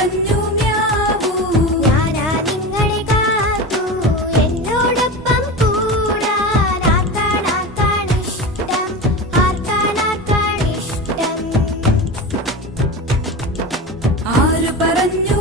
പറഞ്ഞു മ്യാവൂ. ഞാനാ നിങ്ങളെ കാത്തു എന്നോടൊപ്പം കൂടാൻ. ആർക്കാണിഷ്ടം, ആർക്കാണിഷ്ടം. ആര് പറഞ്ഞു